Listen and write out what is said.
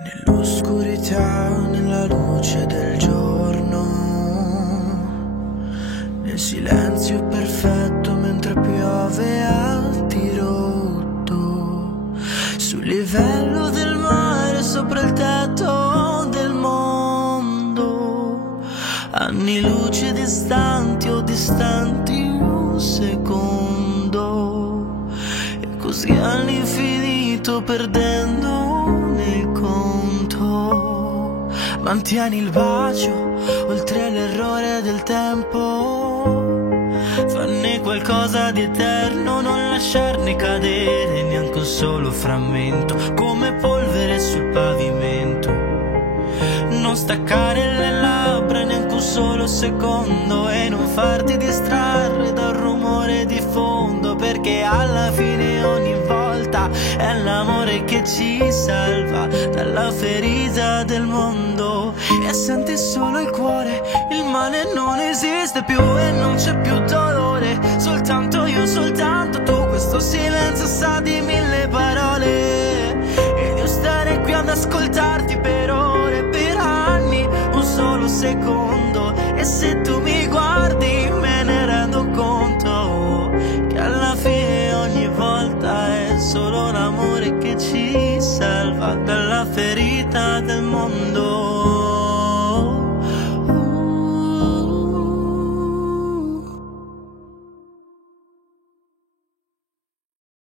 Nell'oscurità, nella luce del giorno, nel silenzio perfetto mentre piove a dirotto, sul livello del mare sopra il tetto del mondo, anni luce distanti o distanti un secondo, e così all'infinito perdendo il conto. Mantieni il bacio oltre l'errore del tempo, fanne qualcosa di eterno, non lasciarne cadere neanche un solo frammento, come polvere sul pavimento. Non staccare le labbra neanche un solo secondo e non farti distrarre dal rumore di fondo, perché alla fine ogni volta è l'amore che ci salva dalla ferita del mondo. E senti solo il cuore, il male non esiste più e non c'è più dolore, soltanto io, soltanto tu, questo silenzio sa di mille parole, ed io stare qui ad ascoltarti per ore, per anni, un solo secondo. E se tu mi guardi me ne rendo conto che alla fine ogni volta è solo l'amore che ci salva dalla ferita del mondo.